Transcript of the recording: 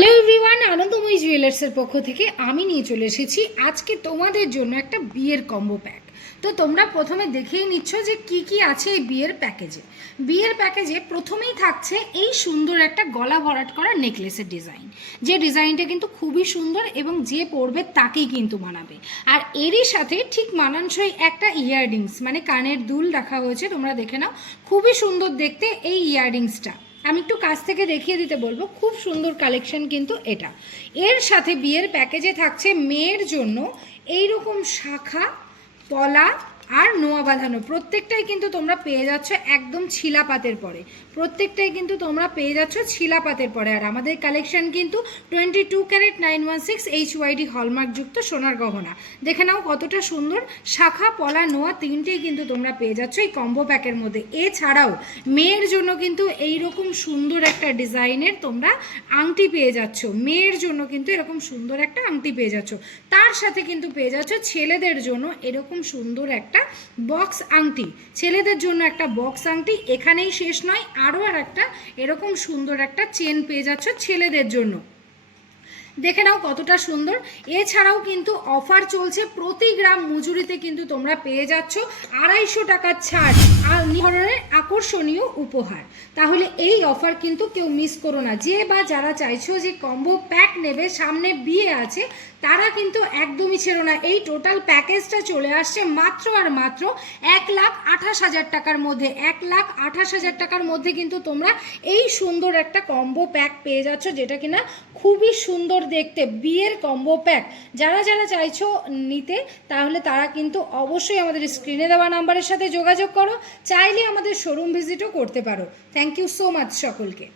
Hello everyone আনন্দময়ী জুয়েলার্সের পক্ষ থেকে আমি নিয়ে চলে এসেছি আজকে তোমাদের জন্য একটা বিয়ের কম্বো প্যাক তো তোমরা প্রথমে দেখেই নিচ্ছ যে কি কি আছে এই বিয়ের প্যাকেজে বিয়ের প্যাকেজে প্রথমেই থাকছে এই সুন্দর একটা গলা ভরাট করা নেকলেসের ডিজাইন যে ডিজাইনটা কিন্তু খুবই সুন্দর এবং যে পরবে তাকেই কিন্তু মানাবে। আর এরই সাথে ঠিক মানানসই একটা ইয়াররিংস মানে কানের দুল রাখা হয়েছে, তোমরা দেখে নাও। খুবই সুন্দর দেখতে এই ইয়াররিংসটা আমি একটু কাছ থেকে দেখিয়ে দিতে বলব, খুব সুন্দর কালেকশন কিন্তু এটা। এর সাথে বিয়ের প্যাকেজে থাকছে মেয়ের জন্য এইরকম শাখা, পলা আর নোয়া বাঁধানো, প্রত্যেকটাই কিন্তু তোমরা পেয়ে যাচ্ছ একদম ছিলাপাতের পরে। প্রত্যেকটাই কিন্তু তোমরা পেয়ে যাচ্ছ ছিলাপাতের পরে। আর আমাদের কালেকশন কিন্তু twenty two carat nine one six H UID হলমার্কযুক্ত সোনার গহনা। দেখে নাও কতটা সুন্দর শাখা, পলা, নোয়া তিনটেই কিন্তু তোমরা পেয়ে যাচ্ছ এই কম্বো প্যাকের মধ্যে। এছাড়াও মেয়ের জন্য কিন্তু এই রকম সুন্দর একটা ডিজাইনের তোমরা আংটি পেয়ে যাচ্ছ। মেয়ের জন্য কিন্তু এরকম সুন্দর একটা আংটি পেয়ে যাচ্ছ। তার সাথে কিন্তু পেয়ে যাচ্ছ ছেলেদের জন্য এরকম সুন্দর একটা বক্স আংটি। ছেলেদের জন্য একটা বক্স আংটি, এখানেই শেষ নয় আরও আর একটা এরকম সুন্দর একটা চেন পেয়ে যাচ্ছ ছেলেদের জন্য। দেখে নাও কতটা সুন্দর। এছাড়াও কিন্তু অফার চলছে, প্রতি গ্রাম মজুরিতে কিন্তু তোমরা পেয়ে যাচ্ছ আড়াইশো টাকার ছাড়। আর ধরনের আকর্ষণীয় উপহার। তাহলে এই অফার কিন্তু কেউ মিস করো না। যে বা যারা চাইছো যে কম্বো প্যাক নেবে, সামনে বিয়ে আছে, তারা কিন্তু একদমই ছেড়ো না। এই টোটাল প্যাকেজটা চলে আসছে মাত্র আর মাত্র এক লাখ আঠাশ হাজার টাকার মধ্যে। এক লাখ আঠাশ হাজার টাকার মধ্যে কিন্তু তোমরা এই সুন্দর একটা কম্বো প্যাক পেয়ে যাচ্ছ, যেটা কিনা খুবই সুন্দর দেখতে, বিয়ের কম্বো প্যাক যারা যারা চাইছো নিতে, তাহলে তারা কিন্তু অবশ্যই আমাদের স্ক্রিনে দেওয়া নাম্বারের সাথে যোগাযোগ করো। চাইলে আমাদের শোরুম ভিজিটও করতে পারো। থ্যাংক ইউ সো মাচ সকলকে।